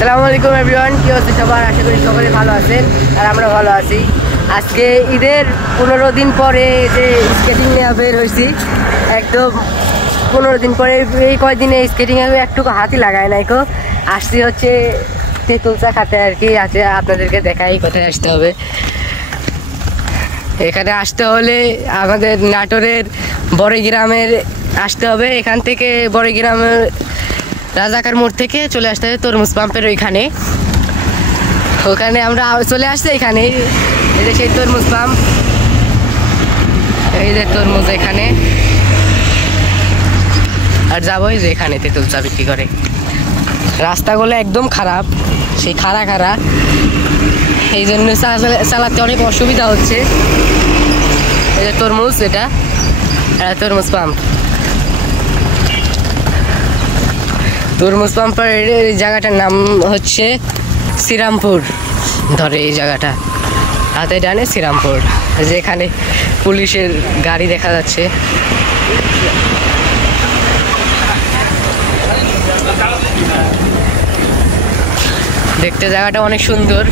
আসসালামু আলাইকুম এভরিওয়ান, কি হচ্ছে সবার? আশা করি সকলে ভালো আছেন আর আমরা ভালো আছি। আজকে ঈদের 15 দিন পরে যে স্কেটিং নিয়ে বের হয়েছি, একদম 15 দিন পরে। এই কয়দিনে স্কেটিং এ একটু হাতই লাগায় নাই কো। আসছি হচ্ছে তেঁতুলচা খাতে আর কি। আছে আপনাদেরকে দেখাই কোথায় আসতে হবে। এখানে আসতে হলে আমাদের নাটোরের বড়গ্রামের আসতে হবে। এখান থেকে বড়গ্রামের রাজাকার মোড় থেকে চলে আসতে হবে তরমুজ পাম্পের ওইখানে। ওখানে আমরা চলে আসছি। এখানে এই যে সেই তরমুজ পাম্প, এই যে তরমুজ এখানে। আর যাবো যে এখানে তেঁতুল চা বিক্রি করে। রাস্তাগুলো একদম খারাপ, সেই খাড়া, এই জন্য চালাতে অনেক অসুবিধা হচ্ছে। এই যে তরমুজ, এটা তরমুজ পাম্প। তরমুজ পাম্পের এই জায়গাটার নাম হচ্ছে শ্রীরামপুর। ধরে এই জায়গাটা হাতে ডানে শ্রীরামপুর। যেখানে পুলিশের গাড়ি দেখা যাচ্ছে। দেখতে জায়গাটা অনেক সুন্দর।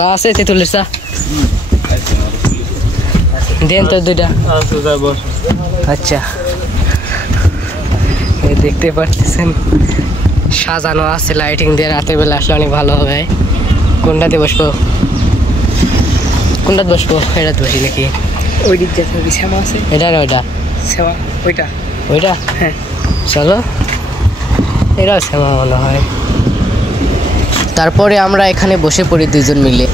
চা আছে তেঁতুলের চা? দেন তো দুইটা। আচ্ছা, দেখতে পাচ্ছেন সাজানো আছে লাইটিং দিয়ে। রাতের বেলা আসলে অনেক ভালো হবে। কোনটাতে বসবো? কোনটাতে বসবো? এটাতে বসি নাকি? ওই দিক দিয়ে শ্যামা আছে। এটা না ওইটা? শ্যামা ওইটা। ওইটা? হ্যাঁ চলো, এটাও শ্যামা মনে হয়। তারপরে আমরা এখানে বসে পড়ি দুজন মিলে।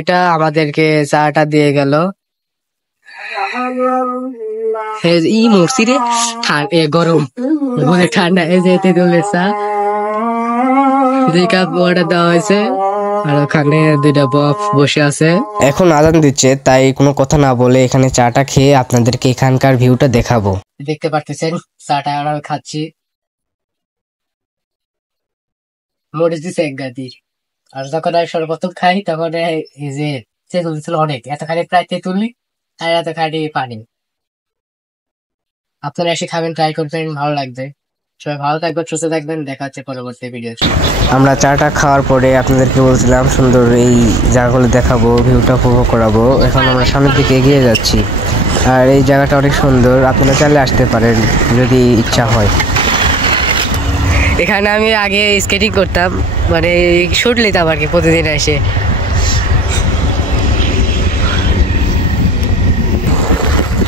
এটা আমাদেরকে চাটা দিয়ে গেল। ই মরছি রে, গরম বলে ঠান্ডা। এই যে তেঁতুলের চা, 2 কাপ অর্ডার দেওয়া হয়েছে। আর ওখানে 2টা বফ বসে আছে। এখন আজান দিচ্ছে, তাই কোনো কথা না বলে এখানে চাটা খেয়ে আপনাদেরকে এখানকার ভিউটা দেখাবো। দেখতে পারতেছেন চাটা আমরা খাচ্ছি। মরিচ দিচ্ছে 1 গাদি। আর যখন আমি সর্বপ্রথম খাই তখন এই যে তেঁতুল ছিল অনেক, এতখানি প্রায় তেঁতুলি আর এতখানি পানি। আপনারা এসে খাবেন, ট্রাই করবেন, ভালো লাগবে। সবাই ভালো থাকবেন, সুস্থ থাকবেন। দেখা হচ্ছে পরবর্তী ভিডিও। আমরা চাটা খাওয়ার পরে আপনাদেরকে বলছিলাম সুন্দর এই জায়গাগুলো দেখাবো, ভিউটা উপভোগ করাবো। এখন আমরা সামনের দিকে এগিয়ে যাচ্ছি। আর এই জায়গাটা অনেক সুন্দর, আপনারা চাইলে আসতে পারেন যদি ইচ্ছা হয়। এখানে আমি আগে স্কেটিং করতাম, মানে শুট নিতাম আর কি প্রতিদিন এসে।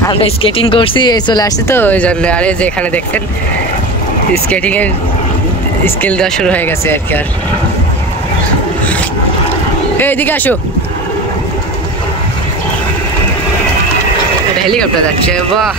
আমরা স্কেটিং করছি, এই চলে আসছি তো ওই জন্য। আর এই যে এখানে দেখছেন স্কেটিং এর স্কিল দেওয়া শুরু হয়ে গেছে আর কি। আর এইদিকে আসো, হেলিকপ্টার যাচ্ছে। বাহ!